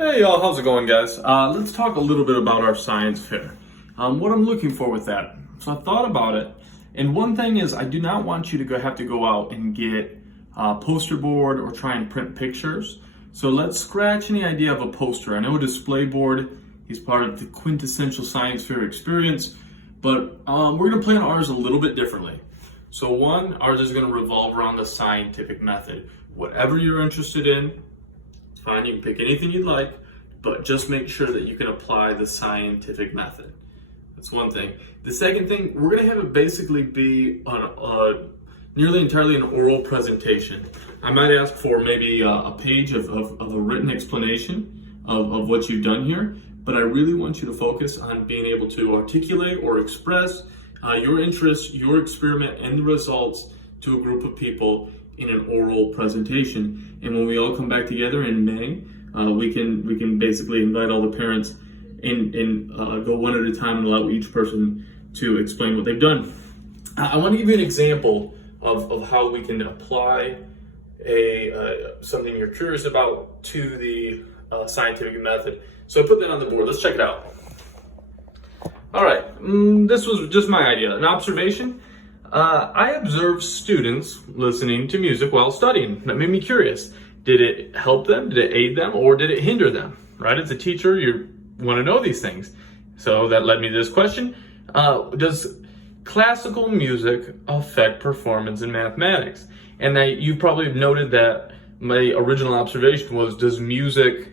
Hey y'all, how's it going, guys? Let's talk a little bit about our science fair. What I'm looking for with that. So I thought about it, and one thing is I do not want you to have to go out and get a poster board or try and print pictures. So let's scratch any idea of a poster. I know a display board is part of the quintessential science fair experience, but we're gonna plan ours a little bit differently. So one, ours is gonna revolve around the scientific method. Whatever you're interested in, fine, you can pick anything you'd like, but just make sure that you can apply the scientific method. That's one thing. The second thing, we're gonna have it basically be on nearly entirely an oral presentation. I might ask for maybe a page of a written explanation of what you've done here, but I really want you to focus on being able to articulate or express your interest, your experiment, and the results to a group of people in an oral presentation. And when we all come back together in May, we can basically invite all the parents and go one at a time and allow each person to explain what they've done. I want to give you an example of how we can apply something you're curious about to the scientific method. So I put that on the board. Let's check it out. All right, this was just my idea, an observation. I observed students listening to music while studying. That made me curious. Did it help them? Did it aid them? Or did it hinder them? Right? As a teacher, you want to know these things. So that led me to this question. Does classical music affect performance in mathematics? And you probably noted that my original observation was, does music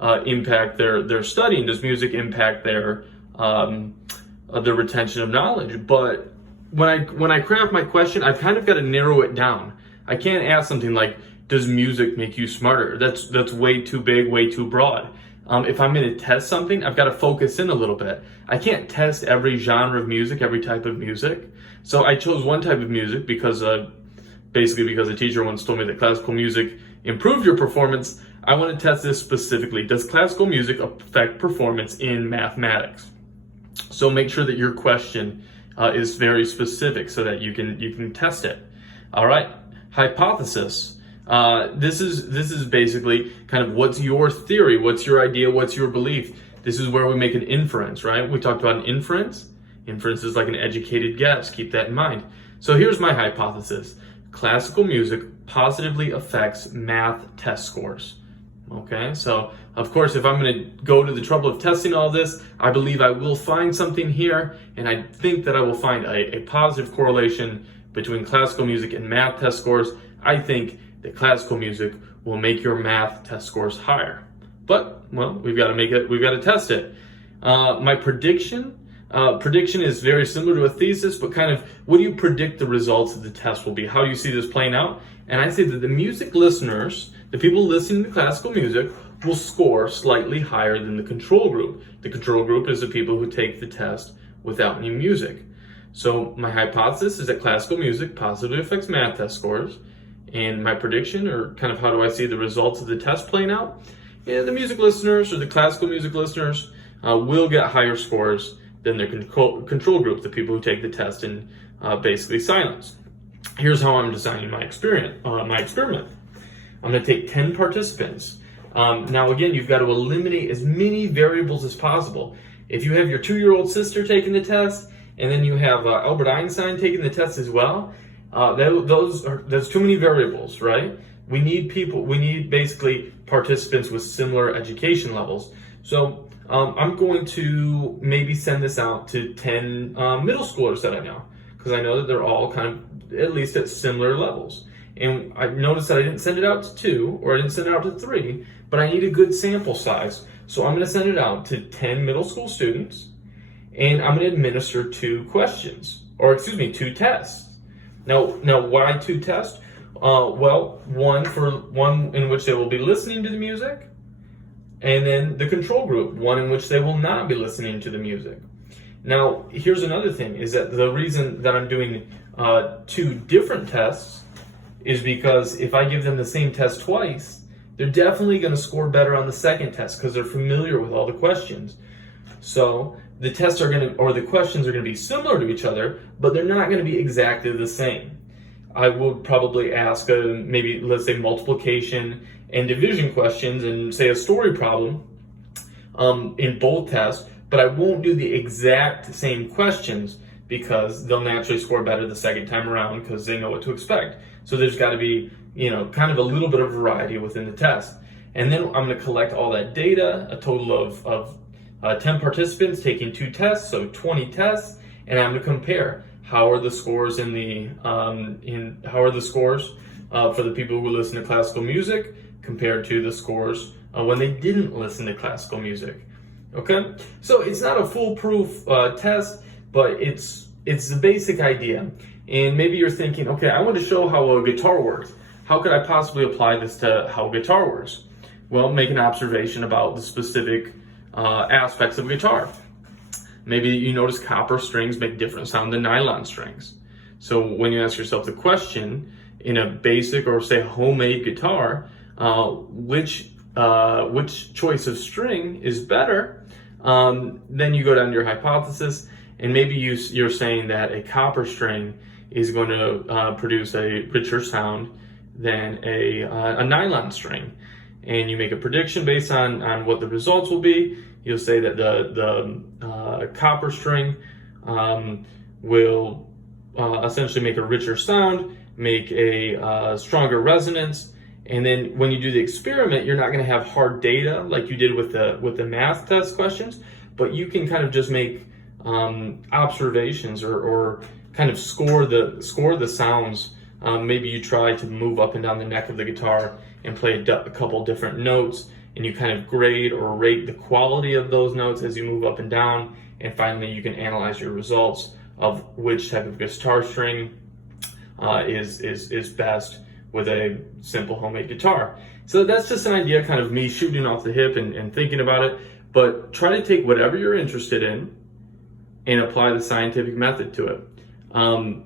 impact their studying? Does music impact their retention of knowledge? But when I craft my question, I've kind of got to narrow it down. I can't ask something like, does music make you smarter? That's way too big, way too broad. If I'm going to test something, I've got to focus in a little bit. I can't test every genre of music, every type of music. So I chose one type of music because basically because a teacher once told me that classical music improved your performance. I want to test this specifically. Does classical music affect performance in mathematics? So make sure that your question is very specific so that you can test it. All right, hypothesis. This is basically kind of what's your theory, what's your idea, what's your belief. This is where we make an inference, right? We talked about an inference. Inference is like an educated guess. Keep that in mind. So here's my hypothesis. Classical music positively affects math test scores. Okay, so of course, if I'm going to go to the trouble of testing all this, I believe I will find something here, and I think that I will find a positive correlation between classical music and math test scores. I think that classical music will make your math test scores higher. But, well, we've got to test it. My prediction is very similar to a thesis, but kind of, what do you predict the results of the test will be? How do you see this playing out? And I say that the music listeners, the people listening to classical music, will score slightly higher than the control group. The control group is the people who take the test without any music. So my hypothesis is that classical music positively affects math test scores. And my prediction, or kind of how do I see the results of the test playing out? Yeah, the music listeners, or the classical music listeners, will get higher scores than their control group, the people who take the test in basically silence. Here's how I'm designing my experiment. I'm going to take 10 participants. Now again, you've got to eliminate as many variables as possible. If you have your 2-year-old sister taking the test, and then you have Albert Einstein taking the test as well, there's too many variables, right? We need basically participants with similar education levels. So I'm going to maybe send this out to 10 middle schoolers that I know, because I know that they're all kind of at least at similar levels. And I noticed that I didn't send it out to 2, or I didn't send it out to 3, but I need a good sample size. So I'm going to send it out to 10 middle school students, and I'm going to administer 2 tests. Now why 2 tests? Well, one in which they will be listening to the music, and then the control group, one in which they will not be listening to the music. Now, here's another thing, is that the reason that I'm doing 2 different tests is because if I give them the same test twice, they're definitely going to score better on the second test because they're familiar with all the questions. So the tests the questions are going to be similar to each other, but they're not going to be exactly the same. I would probably ask maybe, let's say, multiplication and division questions and say a story problem in both tests, but I won't do the exact same questions because they'll naturally score better the second time around because they know what to expect. So there's got to be, kind of a little bit of variety within the test. And then I'm going to collect all that data, a total of 10 participants taking 2 tests, so 20 tests, and I'm going to compare how are the scores for the people who listen to classical music compared to the scores when they didn't listen to classical music. Okay, so it's not a foolproof test, but it's the basic idea. And maybe you're thinking, okay, I want to show how a guitar works. How could I possibly apply this to how guitar works? Well, make an observation about the specific aspects of guitar. Maybe you notice copper strings make different sound than nylon strings. So when you ask yourself the question in a basic or say homemade guitar, which choice of string is better, then you go down to your hypothesis, and maybe you're saying that a copper string is going to produce a richer sound than a nylon string. And you make a prediction based on what the results will be. You'll say that the copper string will essentially make a richer sound, make a stronger resonance, and then when you do the experiment, you're not going to have hard data like you did with the math test questions, but you can kind of just make observations or kind of score the sounds. Maybe you try to move up and down the neck of the guitar and play a couple different notes, and you kind of grade or rate the quality of those notes as you move up and down, and finally you can analyze your results of which type of guitar string is best with a simple homemade guitar. So that's just an idea, kind of me shooting off the hip and thinking about it, but try to take whatever you're interested in and apply the scientific method to it.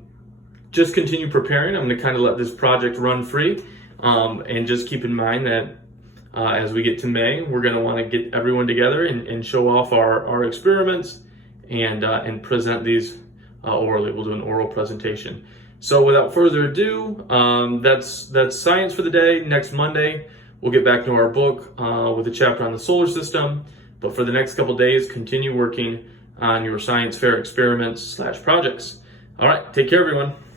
Just continue preparing. I'm going to kind of let this project run free, and just keep in mind that as we get to May, we're going to want to get everyone together and show off our experiments and present these orally. We'll do an oral presentation. So without further ado, that's science for the day. Next Monday, we'll get back to our book with a chapter on the solar system. But for the next couple days, continue working on your science fair experiments / projects. All right, take care, everyone.